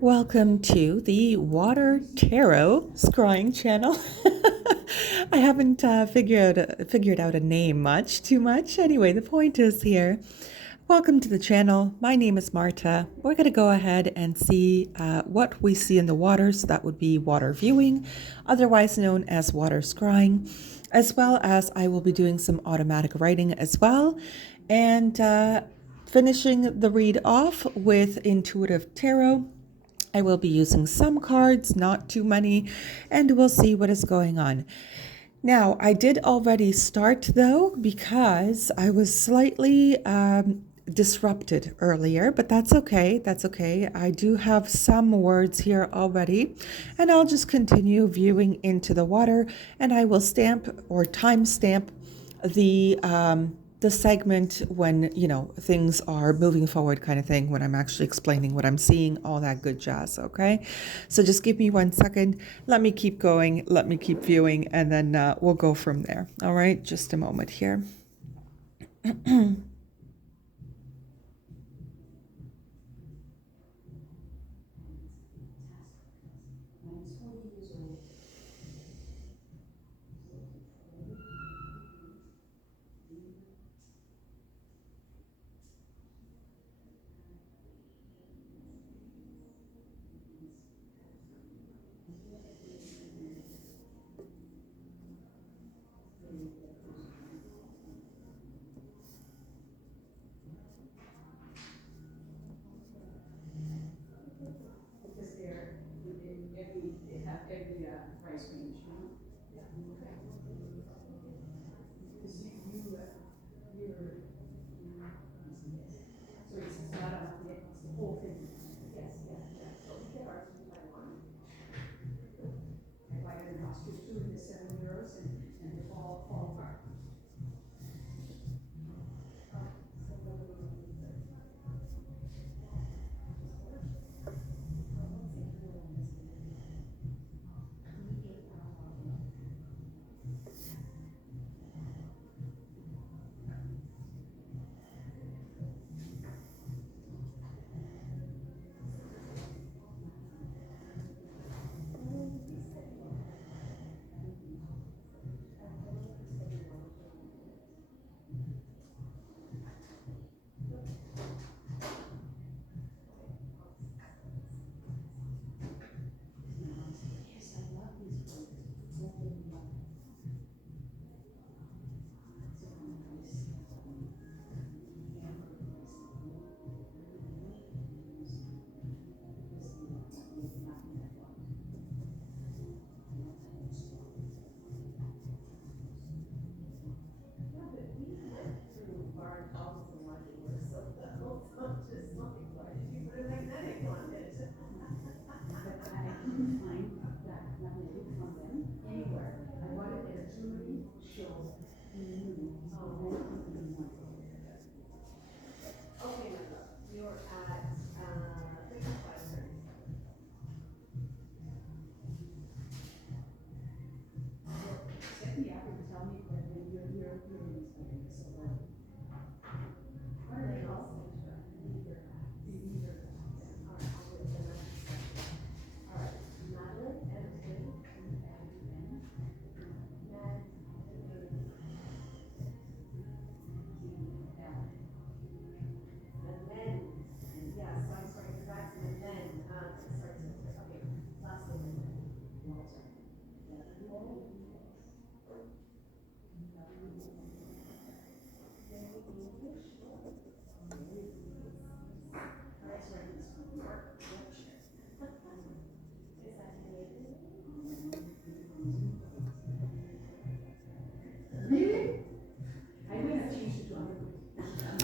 Welcome to the Water Tarot Scrying channel. I haven't figured out a name too much. Anyway, the point is here. Welcome to the channel. My name is Marta. We're going to go ahead and see what we see in the waters. That would be water viewing, otherwise known as water scrying, as well as I will be doing some automatic writing as well, and finishing the read off with intuitive tarot. I will be using some cards, not too many, and we'll see what is going on. Now, I did already start though, because I was slightly disrupted earlier, but that's okay. That's okay. I do have some words here already, and I'll just continue viewing into the water, and I will stamp or timestamp the segment when, things are moving forward kind of thing, when I'm actually explaining what I'm seeing, all that good jazz, okay? So just give me 1 second. Let me keep going. Let me keep viewing, and then we'll go from there. All right, just a moment here.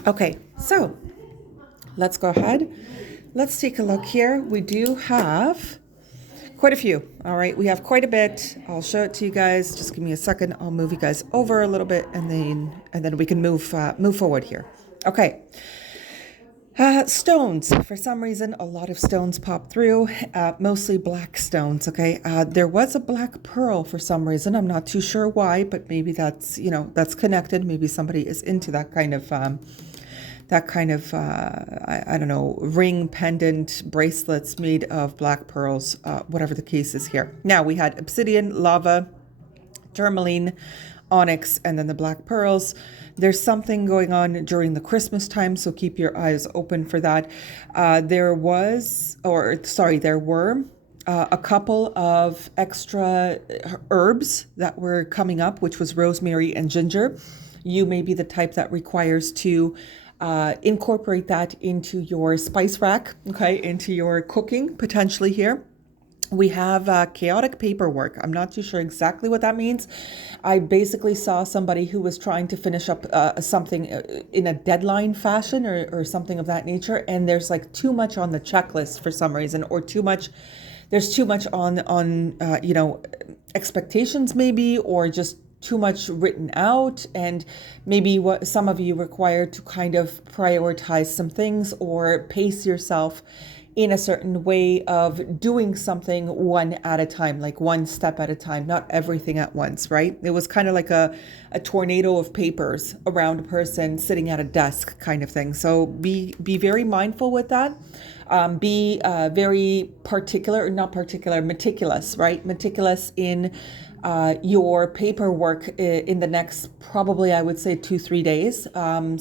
Okay, so let's go ahead. Let's take a look here. We do have quite a few. All right, we have quite a bit. I'll show it to you guys. Just give me a second. I'll move you guys over a little bit, and then we can move forward here. Okay. Stones. For some reason, a lot of stones pop through, mostly black stones, okay? There was a black pearl for some reason. I'm not too sure why, but maybe that's, that's connected. Maybe somebody is into that kind of that kind of, I don't know, ring, pendant, bracelets made of black pearls, whatever the case is here. Now we had obsidian, lava, tourmaline, onyx, and then the black pearls. There's something going on during the Christmas time, so keep your eyes open for that. There were a couple of extra herbs that were coming up, which was rosemary and ginger. You may be the type that requires to incorporate that into your spice rack, okay, into your cooking potentially here. We have chaotic paperwork. I'm not too sure exactly what that means. I basically saw somebody who was trying to finish up something in a deadline fashion or something of that nature. And there's like too much on the checklist for some reason, or there's too much on expectations maybe, or just too much written out, and maybe what some of you require to kind of prioritize some things or pace yourself in a certain way of doing something one at a time, like one step at a time, not everything at once, right? It was kind of like a tornado of papers around a person sitting at a desk kind of thing. So be very mindful with that. Be very meticulous, right? Meticulous in your paperwork in the next, probably I would say 2-3 days.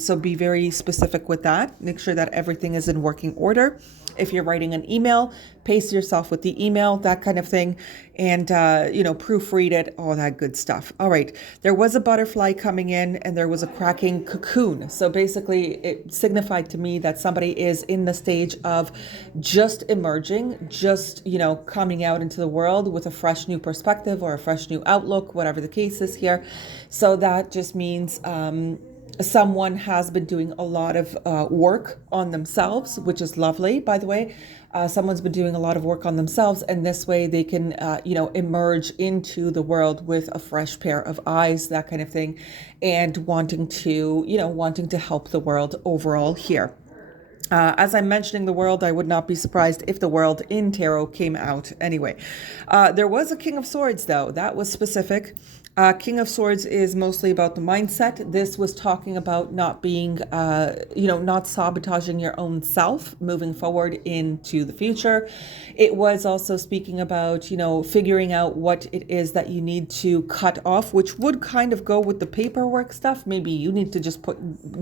So be very specific with that. Make sure that everything is in working order. If you're writing an email, pace yourself with the email, that kind of thing, and proofread it, all that good stuff. All right, there was a butterfly coming in, and there was a cracking cocoon. So basically, it signified to me that somebody is in the stage of just emerging, just coming out into the world with a fresh new perspective or a fresh new outlook, whatever the case is here. So that just means someone has been doing a lot of work on themselves, which is lovely, by the way. Someone's been doing a lot of work on themselves, and this way they can, emerge into the world with a fresh pair of eyes, that kind of thing, and wanting to help the world overall here. As I'm mentioning the world, I would not be surprised if the world in tarot came out anyway. There was a King of Swords, though. That was specific. King of Swords is mostly about the mindset. This was talking about not being, not sabotaging your own self moving forward into the future. It was also speaking about, figuring out what it is that you need to cut off, which would kind of go with the paperwork stuff. Maybe you need to just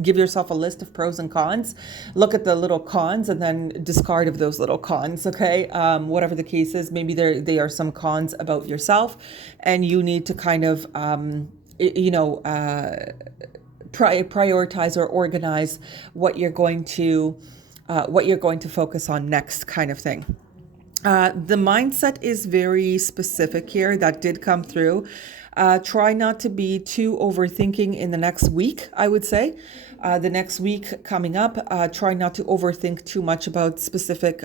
give yourself a list of pros and cons, look at the little cons, and then discard of those little cons. Okay. Whatever the case is, maybe they are some cons about yourself, and you need to kind of prioritize or organize what you're going to focus on next, kind of thing. The mindset is very specific here. That did come through. Try not to be too overthinking in the next week, I would say. The next week coming up, try not to overthink too much about specific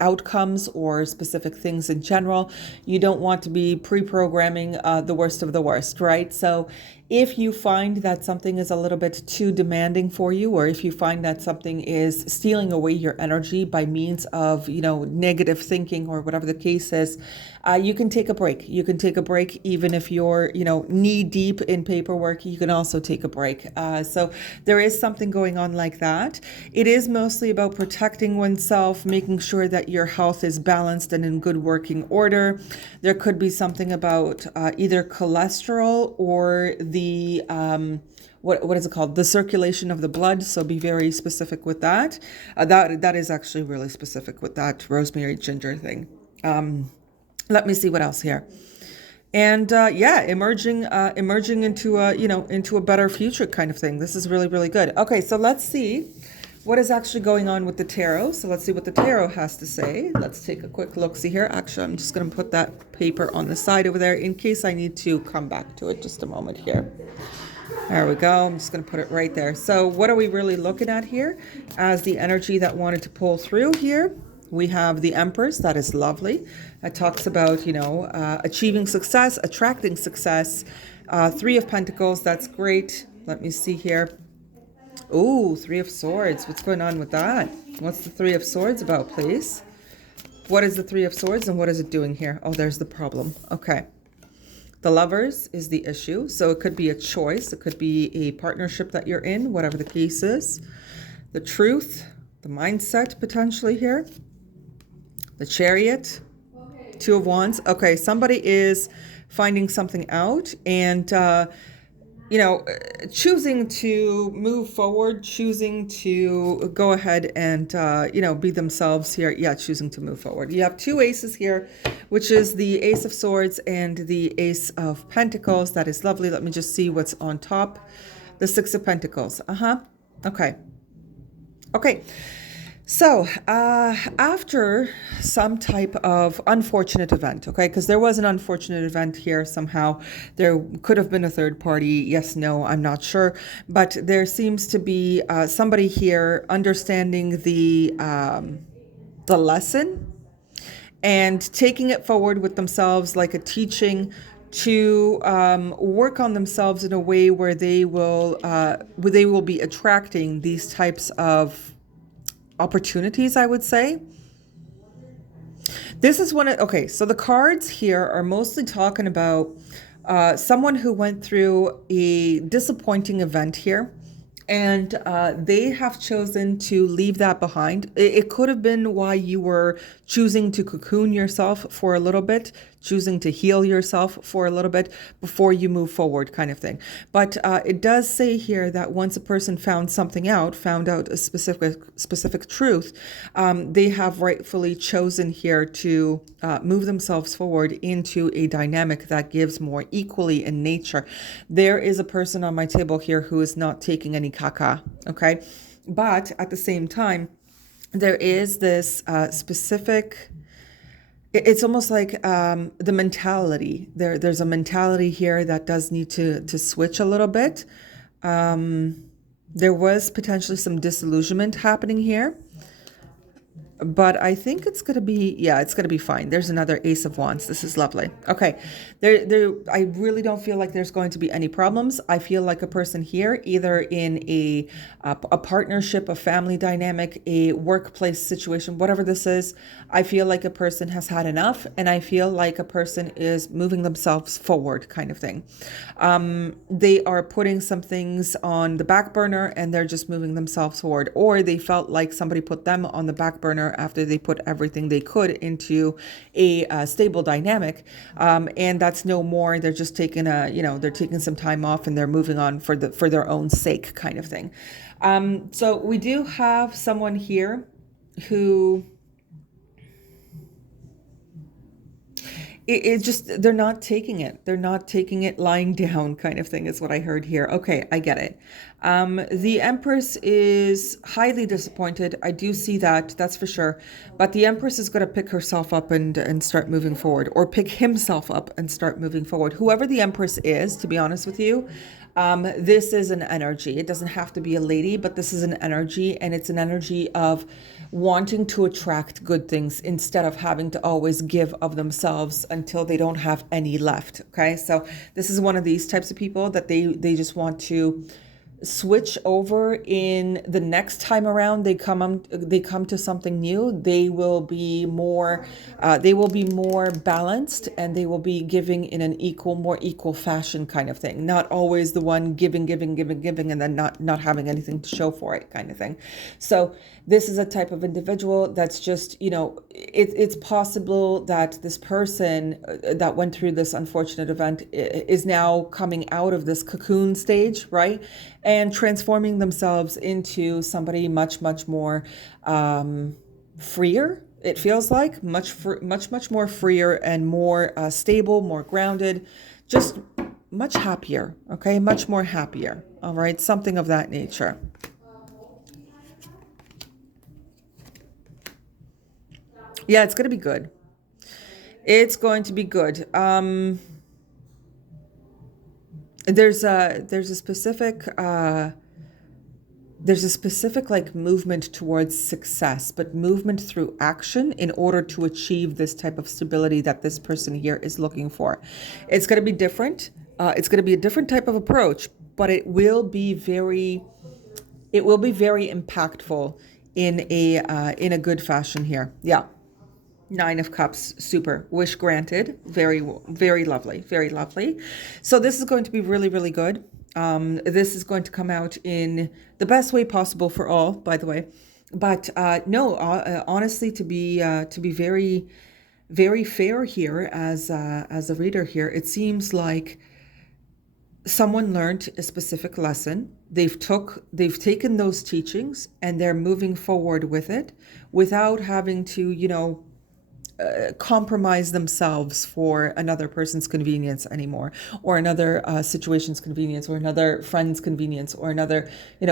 outcomes or specific things in general. You don't want to be pre-programming the worst of the worst, right? So if you find that something is a little bit too demanding for you, or if you find that something is stealing away your energy by means of, negative thinking or whatever the case is, you can take a break. You can take a break even if you're, knee deep in paperwork. You can also take a break. So there is something going on like that. It is mostly about protecting oneself, making sure that your health is balanced and in good working order. There could be something about either cholesterol or the what is it called? The circulation of the blood. So be very specific with that. That is actually really specific with that rosemary ginger thing. Let me see what else here. And emerging into a better future kind of thing. This is really, really good. Okay, so let's see what is actually going on with the tarot. So let's see what the tarot has to say. Let's take a quick look-see here. Actually, I'm just going to put that paper on the side over there in case I need to come back to it. Just a moment here. There we go. I'm just going to put it right there. So what are we really looking at here as the energy that wanted to pull through here? We have the Empress. That is lovely. That talks about, achieving success, attracting success. Three of Pentacles. That's great. Let me see here. Oh, Three of Swords. What's going on with that? What's the Three of Swords about, please? What is the Three of Swords and what is it doing here? Oh, there's the problem. Okay. The Lovers is the issue. So it could be a choice. It could be a partnership that you're in, whatever the case is. The Truth, the mindset potentially here. The Chariot, Two of Wands. Okay, somebody is finding something out and, choosing to move forward, choosing to go ahead and, be themselves here. Yeah, choosing to move forward. You have two aces here, which is the Ace of Swords and the Ace of Pentacles. That is lovely. Let me just see what's on top. The Six of Pentacles. Okay. Okay. So, after some type of unfortunate event, okay, because there was an unfortunate event here somehow, there could have been a third party, yes, no, I'm not sure, but there seems to be somebody here understanding the lesson and taking it forward with themselves like a teaching to work on themselves in a way where they will be attracting these types of opportunities, I would say. This is okay, so the cards here are mostly talking about someone who went through a disappointing event here, and they have chosen to leave that behind. It could have been why you were choosing to cocoon yourself for a little bit, choosing to heal yourself for a little bit before you move forward, kind of thing. But it does say here that once a person found out a specific truth, they have rightfully chosen here to move themselves forward into a dynamic that gives more equally in nature. There is a person on my table here who is not taking any caca, okay? But at the same time, there is this specific, it's almost like the mentality. There's a mentality here that does need to switch a little bit. There was potentially some disillusionment happening here. But I think it's going to be fine. There's another Ace of Wands. This is lovely. Okay. I really don't feel like there's going to be any problems. I feel like a person here, either in a partnership, a family dynamic, a workplace situation, whatever this is, I feel like a person has had enough, and I feel like a person is moving themselves forward, kind of thing. They are putting some things on the back burner and they're just moving themselves forward, or they felt like somebody put them on the back burner after they put everything they could into a stable dynamic, and that's no more. They're just taking they're taking some time off and they're moving on for their own sake, kind of thing. So we do have someone here who it just, they're not taking it. They're not taking it lying down, kind of thing is what I heard here. Okay, I get it. The Empress is highly disappointed. I do see that, that's for sure. But the Empress is going to pick herself up and start moving forward, or pick himself up and start moving forward. Whoever the Empress is, to be honest with you, this is an energy. It doesn't have to be a lady, but this is an energy, and it's an energy of wanting to attract good things instead of having to always give of themselves until they don't have any left. Okay, so this is one of these types of people that they just want to switch over. In the next time around they come to something new, they will be more balanced, and they will be giving in an more equal fashion, kind of thing. Not always the one giving and then not having anything to show for it, kind of thing. So this is a type of individual that's just, it's possible that this person that went through this unfortunate event is now coming out of this cocoon stage, right? And transforming themselves into somebody much more freer. It feels like much more freer and more stable, more grounded, just much happier. Okay, much more happier. All right, something of that nature. Yeah, it's going to be good. It's going to be good. There's a specific like movement towards success, but movement through action in order to achieve this type of stability that this person here is looking for. It's going to be different. It's going to be a different type of approach, but it will be very impactful in a good fashion here. Yeah. Nine of Cups, super. Wish granted. Very, very lovely. Very lovely. So this is going to be really, really good. This is going to come out in the best way possible for all, by the way. But no, honestly, to be very, very fair here as a reader here, it seems like someone learned a specific lesson. They've taken those teachings and they're moving forward with it without having to, compromise themselves for another person's convenience anymore, or another situation's convenience, or another friend's convenience, or another,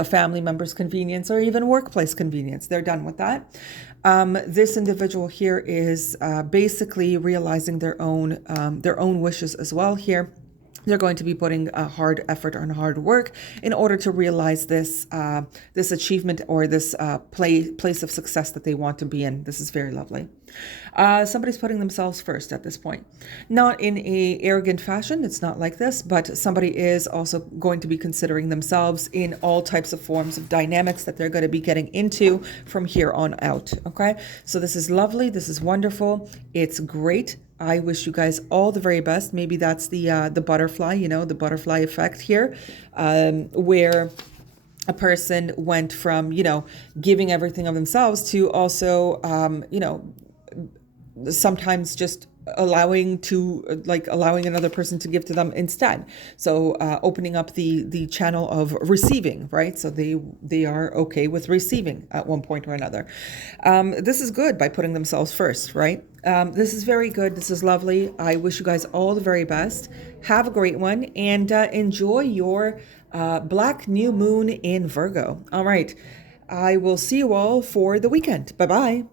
family member's convenience, or even workplace convenience. They're done with that. This individual here is basically realizing their own wishes as well here. They're going to be putting a hard effort and hard work in order to realize this this achievement, or this place of success that they want to be in. This is very lovely. Somebody's putting themselves first at this point, not in a arrogant fashion. It's not like this, but somebody is also going to be considering themselves in all types of forms of dynamics that they're going to be getting into from here on out. Okay, so this is lovely. This is wonderful. It's great. I wish you guys all the very best. Maybe that's the butterfly, the butterfly effect here, where a person went from, giving everything of themselves to also, sometimes just allowing another person to give to them instead. So opening up the channel of receiving, right? So they are okay with receiving at one point or another. This is good by putting themselves first, right? This is very good. This is lovely. I wish you guys all the very best. Have a great one, and enjoy your black new moon in Virgo. All right. I will see you all for the weekend. Bye-bye.